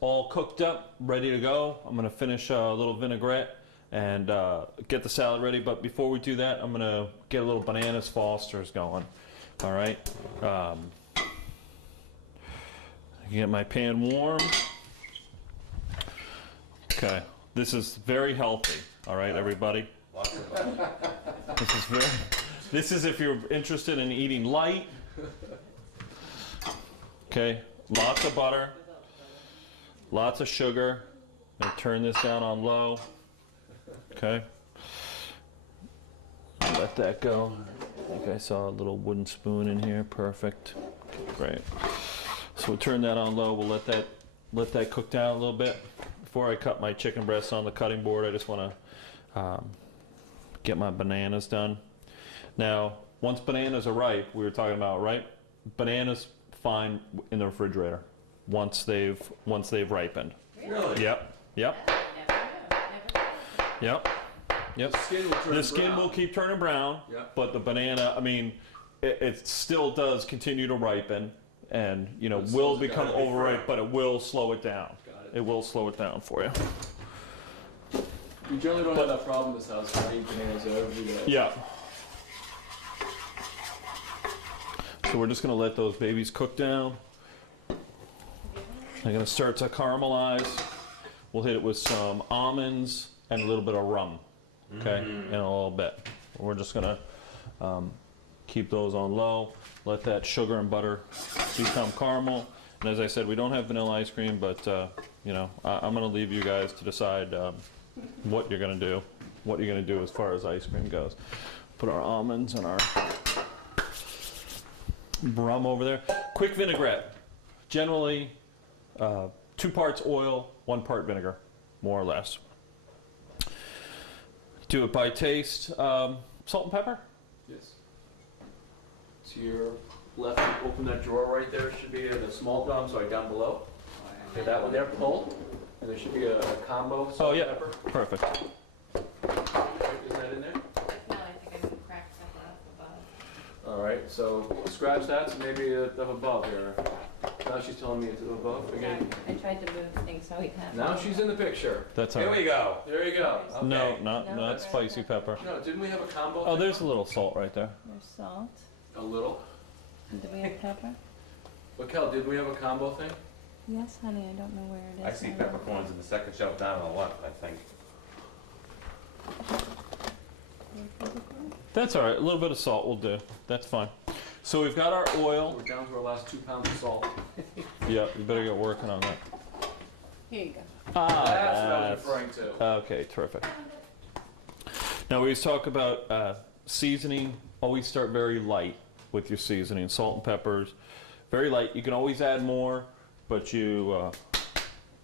all cooked up, ready to go. I'm going to finish a little vinaigrette and get the salad ready. But before we do that, I'm going to get a little bananas Foster's going. All right. Get my pan warm. Okay. This is very healthy. All right, everybody. This is if you're interested in eating light. Okay. Lots of butter. Lots of sugar. I'm gonna turn this down on low. Okay. Let that go. I think I saw a little wooden spoon in here. Perfect. Okay, great. So we'll turn that on low. We'll let that cook down a little bit. Before I cut my chicken breast on the cutting board, I just want to get my bananas done. Now, once bananas are ripe, we were talking about, right? Bananas fine in the refrigerator once they've ripened. Really? Yep. The skin will keep turning brown, Yep. but the banana, I mean, it still does continue to ripen, and will become overripe, but it will slow it down. It will slow it down for you. You generally don't have that problem in this house. I eat bananas every day. Yeah. So we're just going to let those babies cook down. They're going to start to caramelize. We'll hit it with some almonds and a little bit of rum, okay, in a little bit. We're just going to keep those on low, let that sugar and butter become caramel. And as I said, we don't have vanilla ice cream, but I'm going to leave you guys to decide what you're going to do as far as ice cream goes. Put our almonds and our rum over there. Quick vinaigrette. Generally, 2 parts oil, 1 part vinegar, more or less. Do it by taste. Salt and pepper? Yes. To your left, open that drawer right there. Should be the small drum, sorry, down below. Okay, that one there, pull. And there should be a combo salt and pepper. Perfect. Is that in there? No, I think I cracked something up above. All right, so scratch that, so maybe up above here. Now she's telling me it's above again. I tried to move things so he can't. Now she's in the picture. That's all Here right. we go. There you go. Okay. No, not No, spicy pepper. No, didn't we have a combo? Oh, thing? there's a little salt right there. There's salt. A little. And do we have pepper? Raquel, did we have a combo thing? Yes, honey, I don't know where it is. I see peppercorns in the second shelf down on the left, I think. That's all right. A little bit of salt will do. That's fine. So we've got our oil. We're down to our last 2 pounds of salt. Yeah, you better get working on that. Here you go. That's what I was referring to. Okay, terrific. Now we always talk about seasoning. Always start very light with your seasoning. Salt and peppers, very light. You can always add more, but you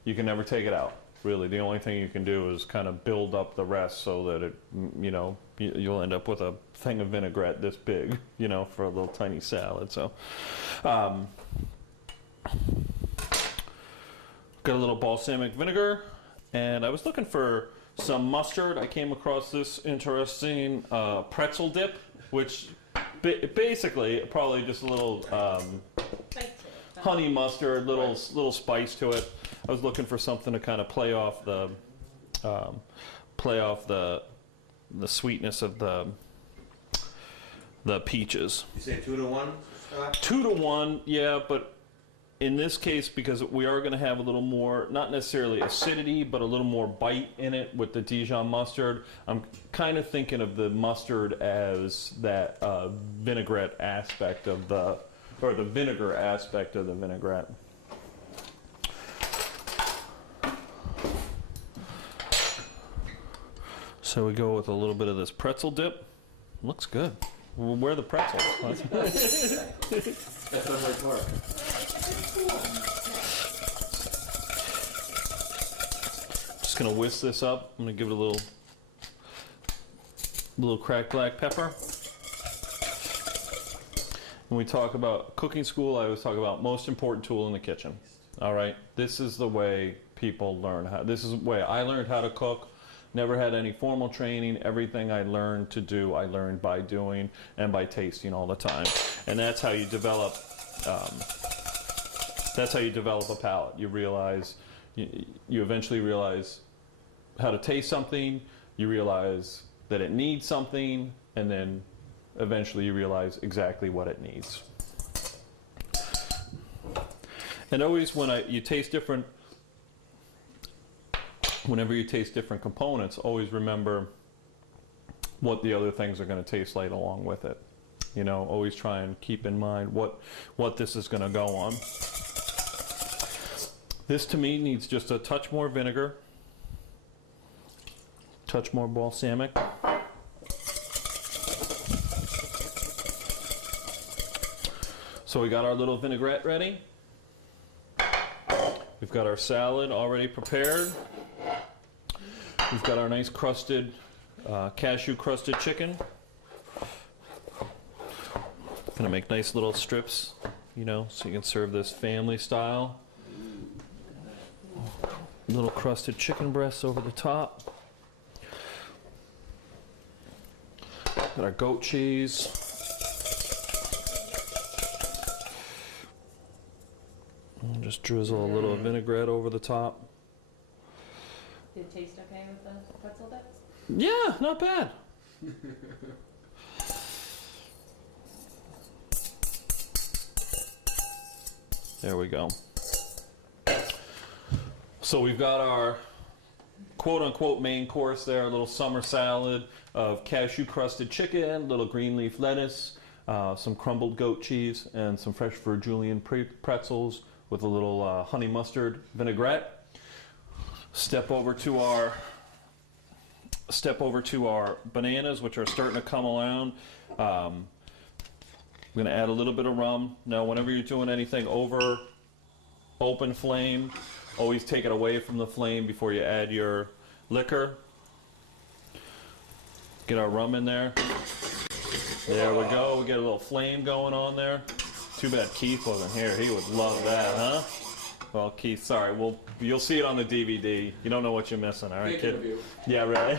can never take it out. Really, the only thing you can do is kind of build up the rest so that it, you'll end up with a thing of vinaigrette this big, for a little tiny salad. So, got a little balsamic vinegar, and I was looking for some mustard. I came across this interesting pretzel dip, which basically probably just a little honey mustard, little spice to it. I was looking for something to kind of play off the sweetness of the peaches. You say 2 to 1? 2 to 1, yeah, but in this case, because we are going to have a little more, not necessarily acidity, but a little more bite in it with the Dijon mustard, I'm kind of thinking of the mustard as that vinaigrette aspect of the vinegar aspect of the vinaigrette. So we go with a little bit of this pretzel dip. Looks good. Where are the pretzels? That's on my part. Just gonna whisk this up. I'm gonna give it a little cracked black pepper. When we talk about cooking school, I always talk about most important tool in the kitchen. All right, this is the way people learn how. This is the way I learned how to cook. Never had any formal training. Everything I learned to do, I learned by doing and by tasting all the time. And that's how you develop That's how you develop a palate. You realize, you eventually realize how to taste something, you realize that it needs something, and then eventually you realize exactly what it needs. And always when you taste different, whenever you taste different components, always remember what the other things are going to taste like along with it. You know, always try and keep in mind what this is going to go on. This to me needs just a touch more vinegar, touch more balsamic. So we got our little vinaigrette ready. We've got our salad already prepared. We've got our nice crusted, cashew crusted chicken. Gonna make nice little strips, you know, so you can serve this family style. Little crusted chicken breasts over the top. Got our goat cheese. And just drizzle a little vinaigrette over the top. Did it taste okay with the pretzel bits? Yeah, not bad. There we go. So we've got our quote-unquote main course there, a little summer salad of cashew crusted chicken, little green leaf lettuce, some crumbled goat cheese, and some fresh Virgilian pretzels with a little honey mustard vinaigrette. Step over to our bananas, which are starting to come around. I'm going to add a little bit of rum. Now, whenever you're doing anything over open flame, always take it away from the flame before you add your liquor. Get our rum in there. There we go. We get a little flame going on there. Too bad Keith wasn't here. He would love that, huh? Well, Keith, sorry. You'll see it on the DVD. You don't know what you're missing, all right, kid? Review. Yeah, really.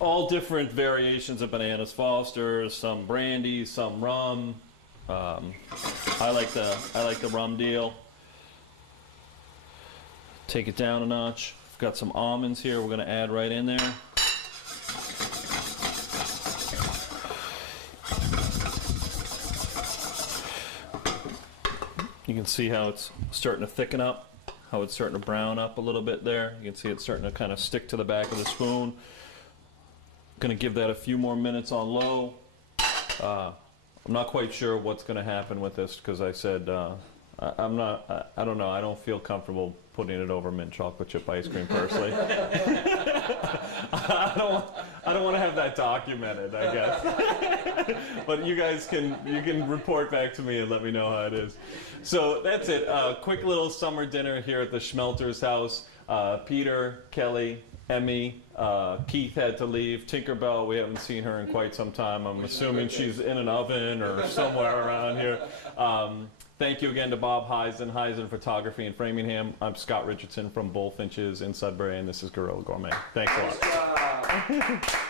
All different variations of bananas Foster's, some brandy, some rum. I like the rum deal. Take it down a notch. I've got some almonds here we're going to add right in there. You can see how it's starting to thicken up, how it's starting to brown up a little bit there. You can see it's starting to kind of stick to the back of the spoon. Going to give that a few more minutes on low. I'm not quite sure what's going to happen with this because I said I don't know. I don't feel comfortable putting it over mint chocolate chip ice cream personally. I don't want to have that documented, I guess. But you guys can report back to me and let me know how it is. So that's it. Quick little summer dinner here at the Schmelter's house. Peter, Kelly, Emmy, Keith had to leave. Tinkerbell, we haven't seen her in quite some time. I'm assuming she's in an oven or somewhere around here. Thank you again to Bob Heisen Photography in Framingham. I'm Scott Richardson from Bullfinches in Sudbury, and this is Gorilla Gourmet. Thanks a lot.